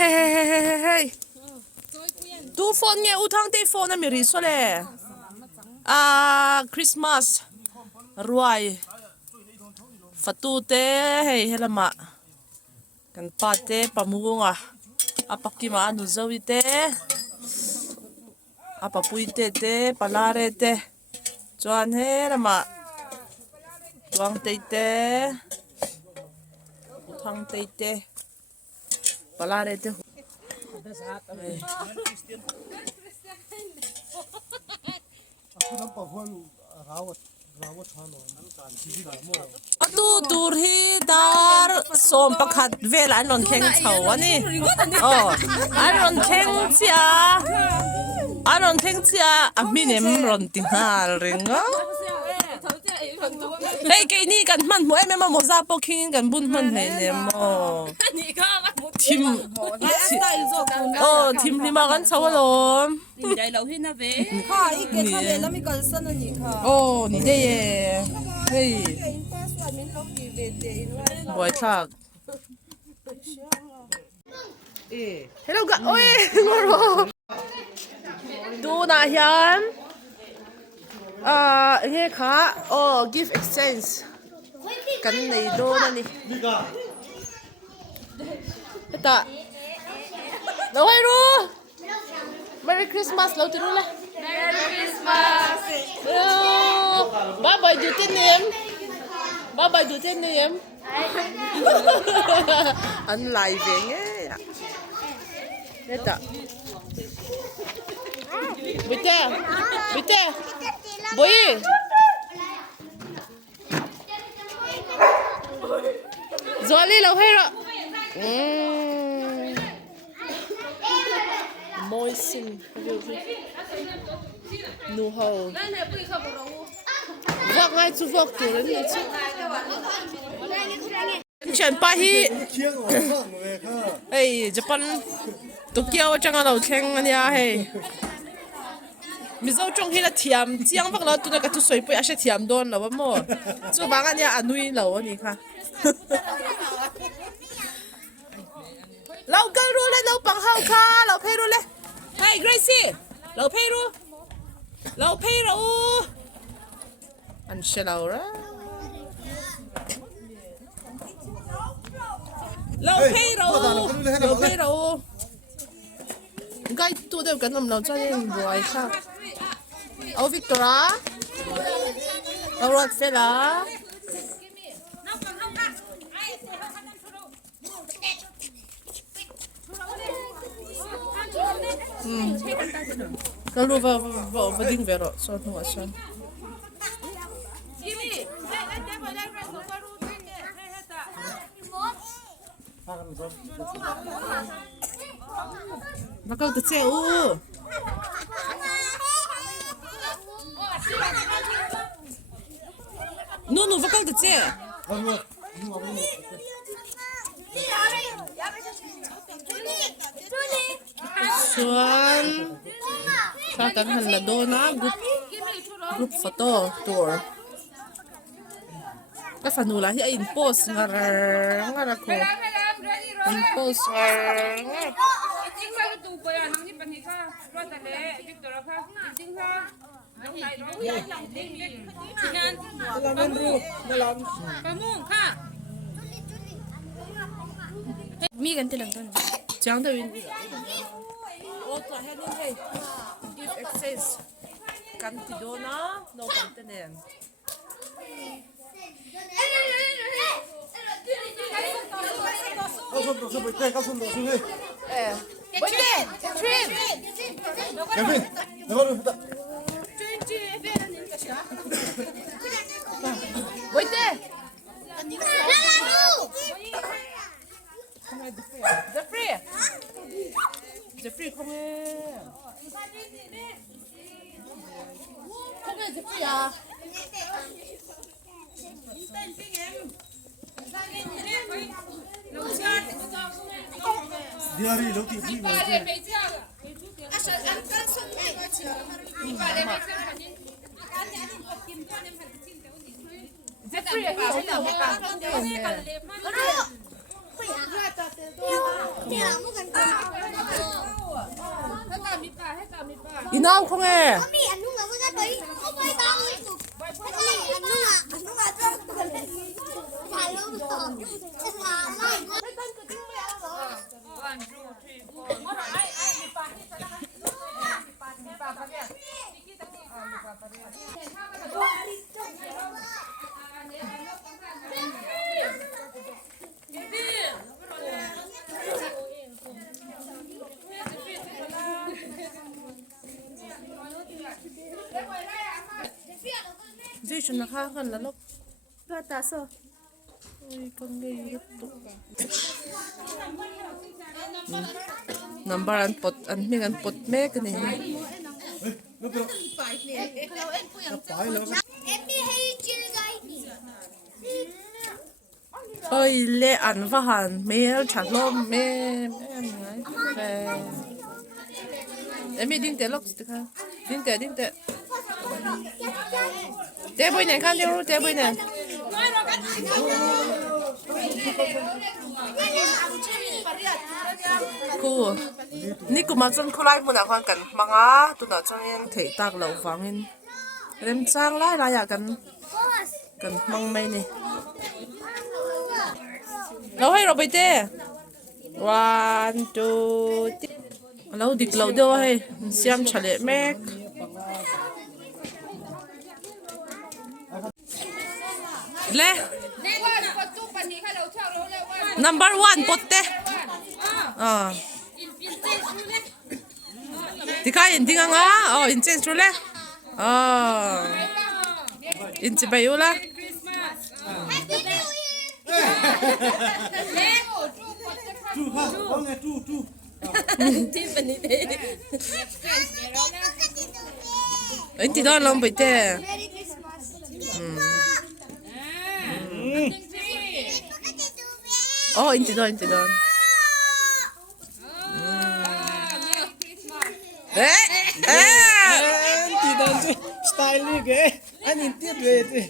hey. Tu phone nghe u thang te phone mi ri so le. Christmas. Ruai. Fatu te hey helama. Kan pa te pamunga. Apakima anu zawi te. Apapui te palare te. Chuan helama. Tuang te te. Thang te te. Palare te. Atu turhi dar som pakhat vel an lon kheng chho ani an lon kheng chia aminem ron tingal ringa hey ke ni kan man mo em mo za po king kan bun man he ne mo tim lima kan chawalom dai lo hin na ve kha ike kha le lami kal san ani kha ni de ye hey in password min log ki ve te in wa boy thak hello ga oi ngoro do na hian nge kha gift exchange kan nei do na ni ta lo hai ru Merry Christmas lo tu le Merry Christmas bye bye du tin nem bye bye du tin nem an lai ve nge neta bite boy zoli lo hai ro moisin nu ho vak ngai chu vak tu le ni chu chen pa hi hey Japan Tokyo changa lo theng ania hey Mizo chong hi la thiam chiang vak lo tu na ka tu soi pui a she thiam don lo mo chu bang ania anui lo ani kha lau gal ru le lau pang hau kha lau phei ru le hey Gracie lau phei ru an she lau ra lau phei ru gai tu de kan nam lau cha yin boy kha au Victoria au Roxella Kalau va ding vero so no asan. Bakal tu ceu. No bakal tu ceu. Suan Sakan hala do na group photo tour ka fanula hi in post ngar ko in post mi kan tilang tan Chang da win to heading hey give access kan ti do na no kan tenen Jeffrey không nghe Jeffrey à Diary lo ti fi ma che. Jeffrey à không nào mà Inaw ko nga. Mami, ano nga mga toy? Oh my God! Mami, ano nga? Ano nga to? Follow mo. Di siya nakakalalok. Pataso. Ay, kangayot to. Nambaran pot, anmingan pot me kani. Epi, hey, chill guy. Ôi lệ ăn và hàn mẹ chặt lom mẹ em ấy em đi đinh tệ lóc được không đinh tệ tệ bôi này khăn điêu tệ bôi này cô ní cô mà chân cô lại muốn là quan cảnh mà ngã tôi nói cho em thể tạc lẩu vàng em em sang lại à cần mong mày nè lâu hay rồi bây giờ 1, 2, 3 lâu địch lâu đâu hay xem trả lệ mẹ lệ number 1 pote thì cái in tiếng Anh in change rồi lệ in chỉ bay ula anh chị đó làm vậy thế anh chị đó anh chị đó style đi kìa anh nhìn tiếp về thì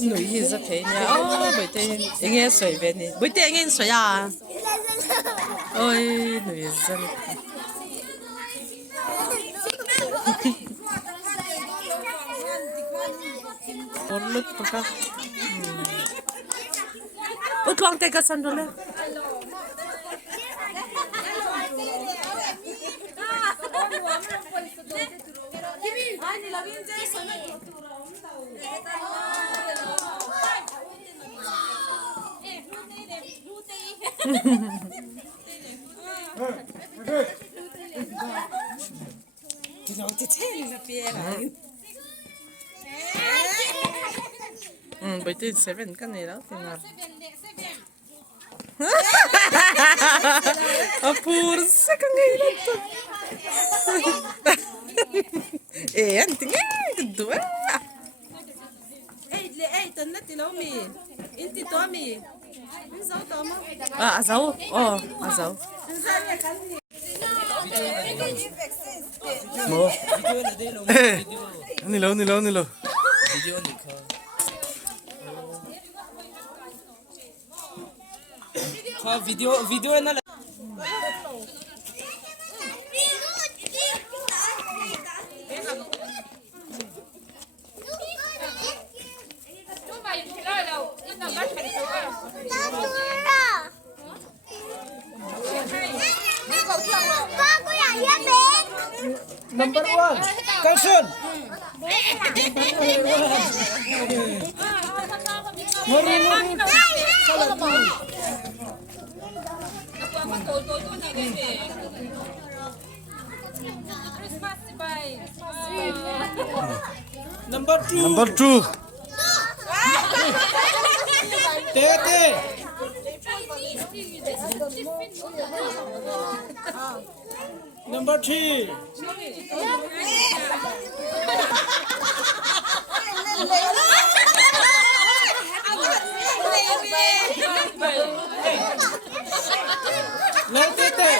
người gì rất thế nhá bởi thế anh nghe sưởi về nè bởi thế anh nghe sưởi à ôi người dân bốn lúc các ôi con tay cái sân rồi nè bởi thế 7 cái này đó thì là Apursa ka ngayon to. Anting kedua. Tan na tilaw mi. Inti to mi. Mizo to mo. Azaw. Azaw. mo nilaw video na number 1 Kalsun number 2 Tete number 3 Tete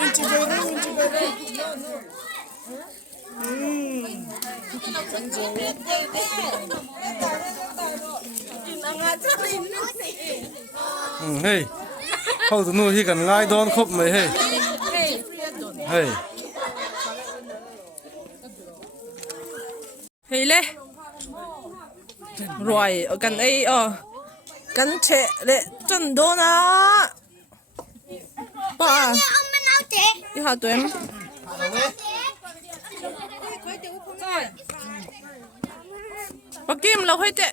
Unchi gare. Hey. How to know he can lie down khop mày hey. Hey. Hey le. Rồi, ở gần đây gần trẻ lệ chân đô na. Ba. Ông bên nào thế? Đi học tụi em. Bà Kim lâu hết thế.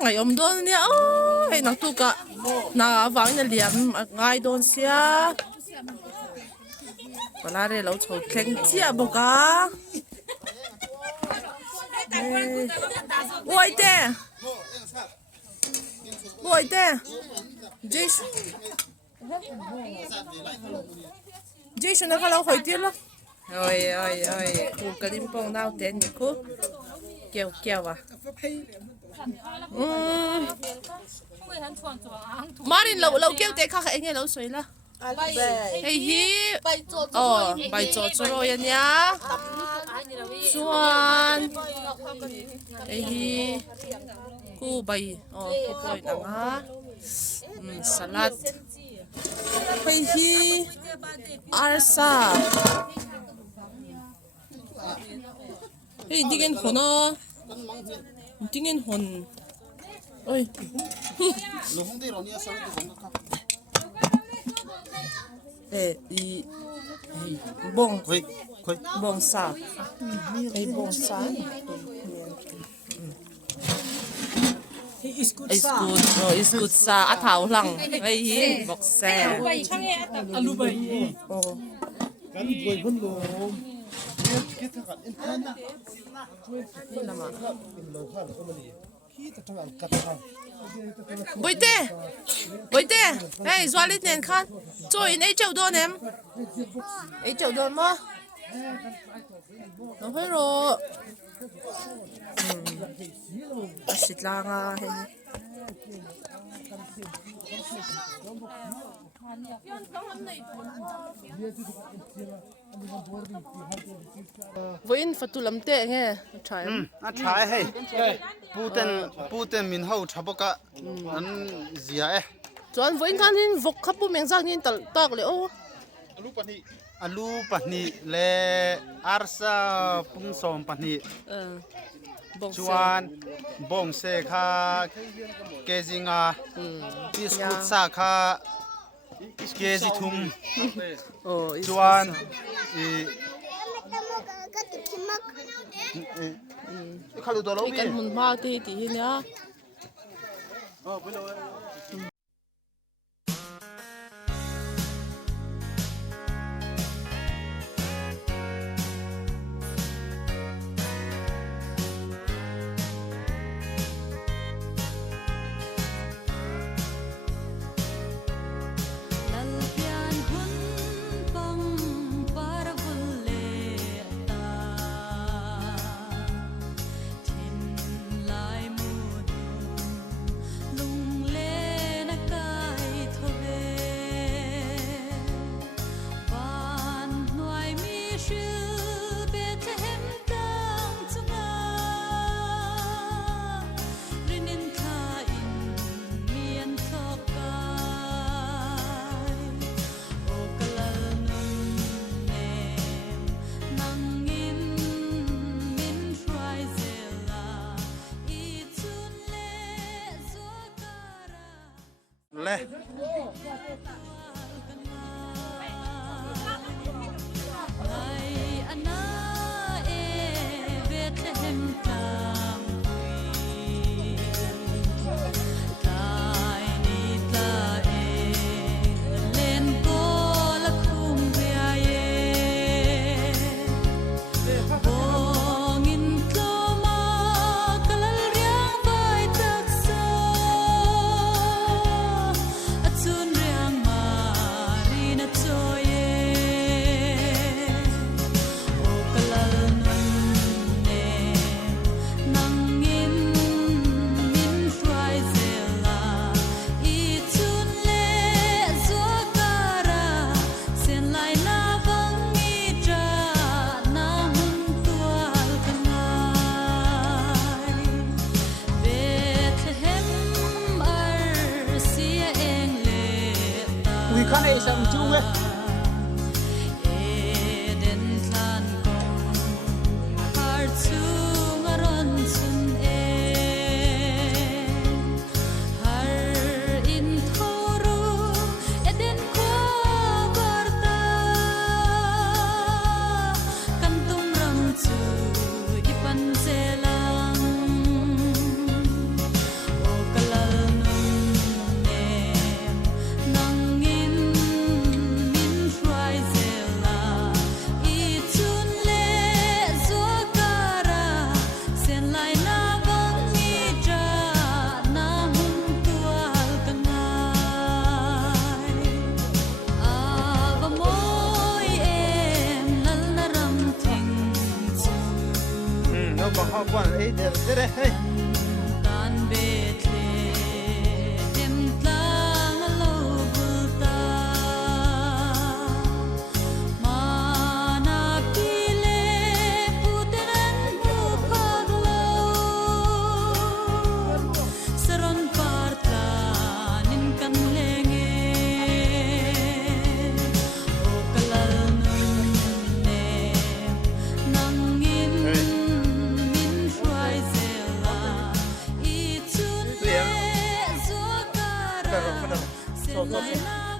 Ngày hôm đó nè, hay nắng tu cả. Na vắng nè liam ngày đón xia. Bà la đây lâu chầu khen chia bốc à. Ôi tè. Ôi tè. Jason nó lâu hồi tiền lắm. Ôi, cô cái đêm bông nào tiền nhỉ cô? Kêu à. Marin lâu kêu tiền khác anh nghe lâu sấy là. Hey hi. Bài trò rồi nhá. Xuân. Hey hi. Cô bài, cô bồi nắng á. Salad. Hey hi. Arsa. Hey, tingin hon à. Tingin hon. Ôi. Bông. Bông sa. Hey, bông sa. It's good. It's good sa. At hào lăng. Hey, bọc xe. Alu bay. Kan boy bun lo. Cái thằng ăn ăn na. Lo khan ko mali. Khi ta thằng ăn cắt ha. Bồi tê. Hey, doa lít nền khan. Rồi, ấy chậu đôn em. Ấy chậu đôn mà. Nó hơi rồi. Xịt lang à. Với in phát tu làm tệ nghe. Trái. Trái hay. Putin min hậu chả bốc cả. Anh gì à? Chọn với in khan in vok khắp bu miếng răng in tạc lệ ô. Alu pani le arsa pung som pani. Chuan bong se kha kezinga biscuit sa kha kezi thum. Chuan khalu do lo Cái cần muốn ma thì nhá. le. Love เลย nó còn họ quan ấy để đấy hey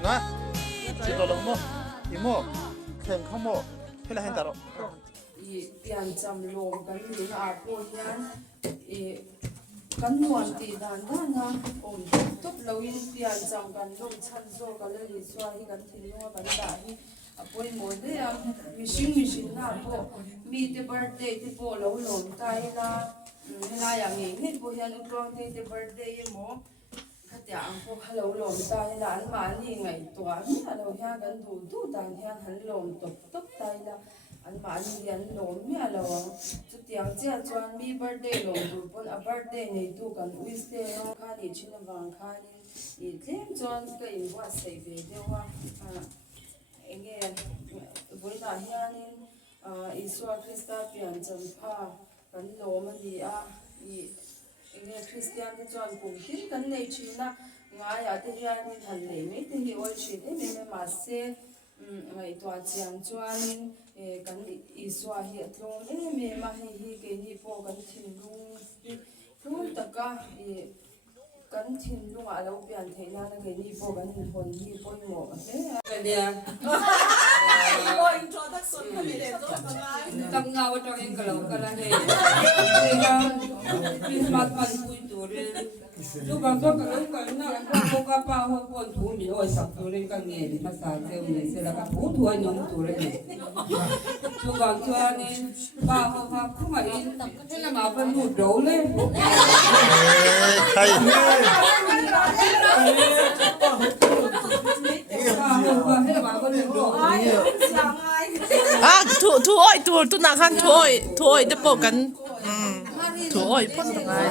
nè chỉ đồ lòng mò imo khen không mò thế là hiện tại rồi tiền chăm lồng cái gì à cô nhá cái nguồn thì đàn đó na ôm tốt lâu in tiền chăm cái lồng chăn zo cái lấy xoa hi cái thìn lo cái đại hi apoi mo de a machine na po mi the birthday thì po lâu lồng tai la la yang hết po hian utlong the birthday mo dạ cô hello lồng tay là anh mà đi ngày toán hello ha gần đủ tàn ha hắn lồng tục tay là anh mà đi anh lồng mẹ là chút tiếng chia choan mi birthday lồng đủ bọn a birthday này tu cần wish day nó khai đi trên vàng khai đi thêm choan cái in qua save về đâu anh nghe với ta ha nên Isua Christa pian chăm pha cần lồng mà đi nghe Christian thì chọn cùng tin cần này chỉ là ngay ở đây là những thằng này mấy thì hiểu chuyện đấy mình mà sẽ ngày toàn chiang chọn cần Isua hiện luôn mình mà hi cái ni po cần thiên luôn tất cả cần thiên luôn à lâu biển thế là cái ni po cần hồn hi po mỏ thế cái này cầm ngao cho anh cái lâu cái là này Christmas pan vui tuổi lúc còn có cái lúc còn nó có cái bao hôm còn thú mình ơi sập tuổi lên cái nghề thì massage theo mình sẽ là cái thú tuổi nhóm tuổi này lúc còn cho nên bao hôm không phải thế là mà vẫn một đấu lên hay thế là bà vẫn một đấu thôi tu nạc han thôi để bộ cần thôi phân ngay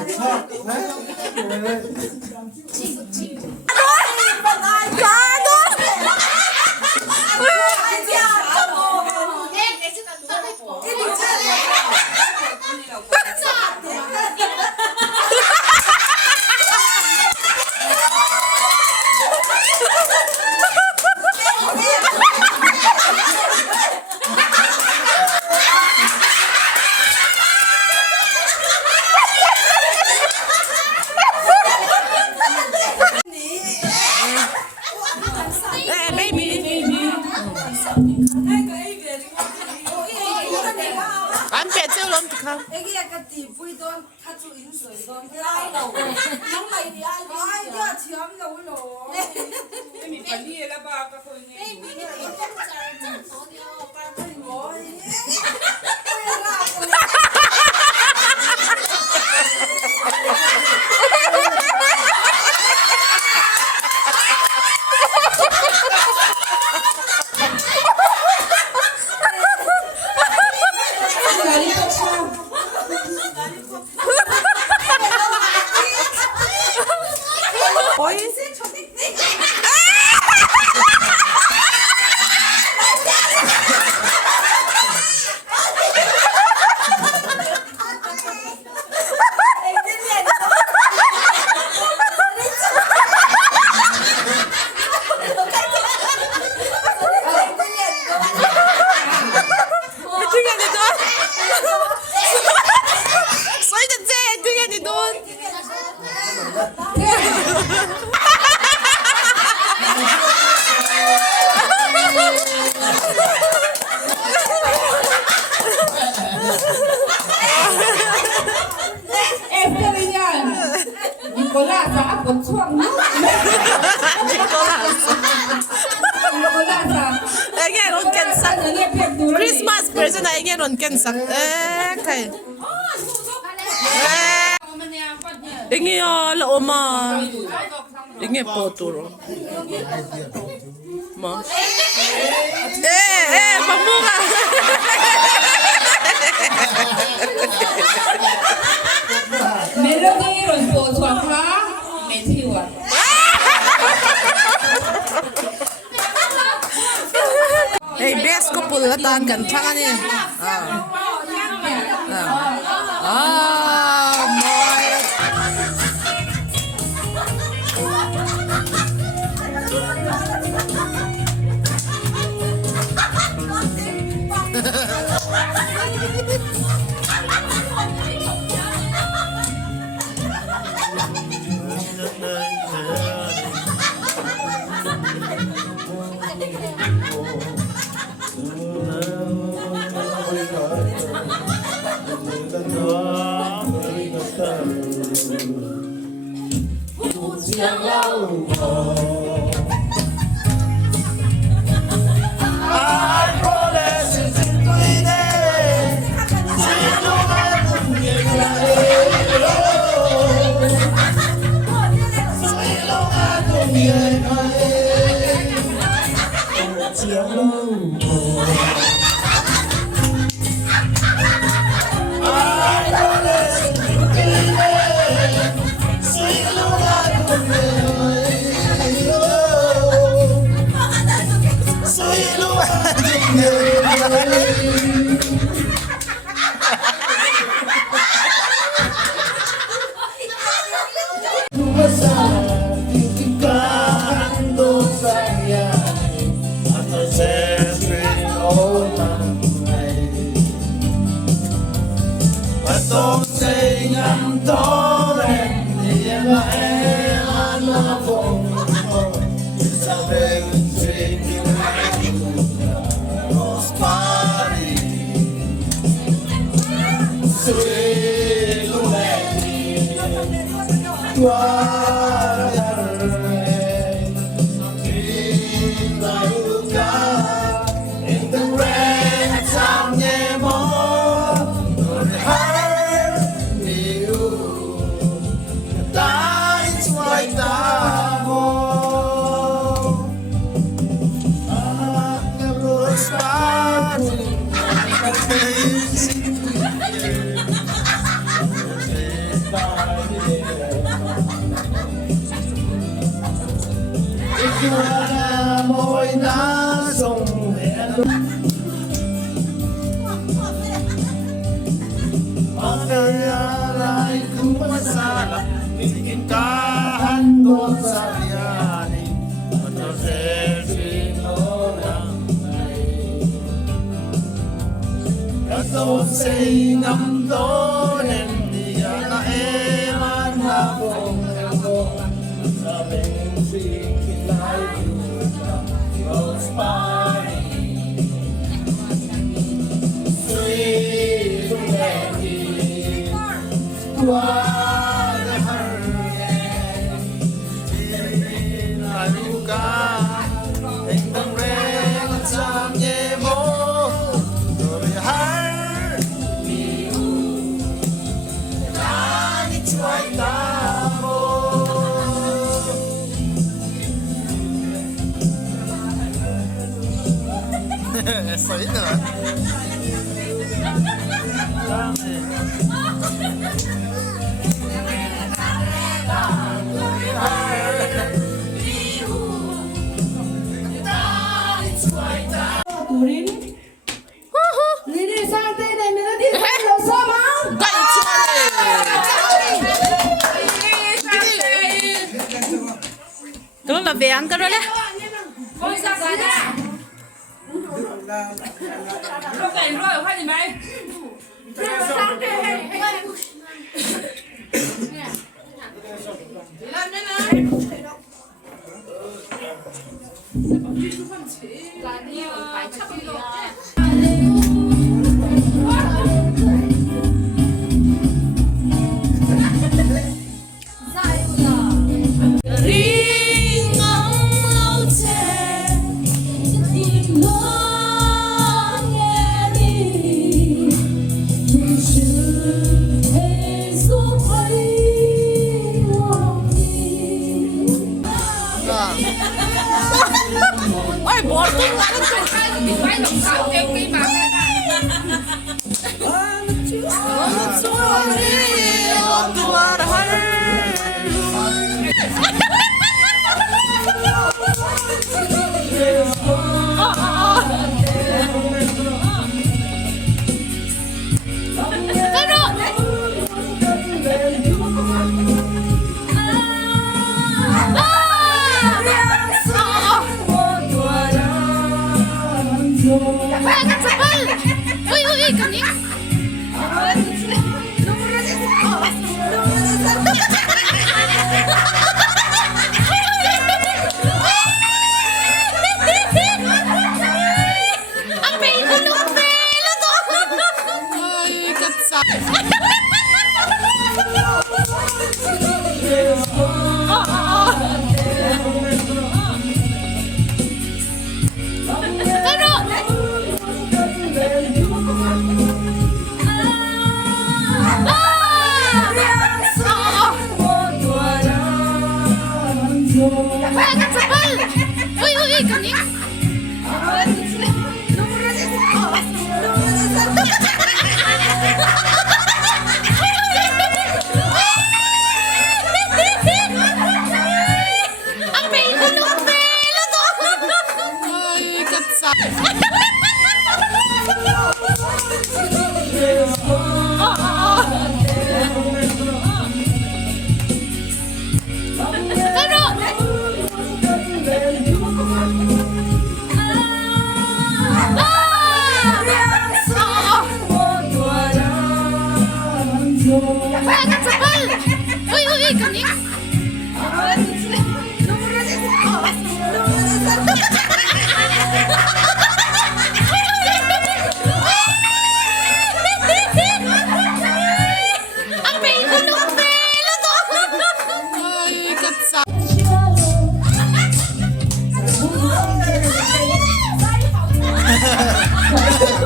anh biết chưa lắm thì không cái cái tỷ vui đó他就饮水đó cái ai đâu những mày thì ai cái chiếm đâu rồi mình phải đi là ba cái thôi này ôi một chuông nước. Ege ron kensak. Christmas present ege ron kensak. Okay. Ingi la oma. Ingi poturo. Ma. Pamunga. Meron ron po chuang ha. Metiwan. Hey, best ko pulatan kan tangan ni. My. Estoy na. Đó là về ăn cái đó đấy. Lúc này rồi, khoan gì mày? Hãy subscribe cho kênh Ghiền Mì Gõ để không bỏ lỡ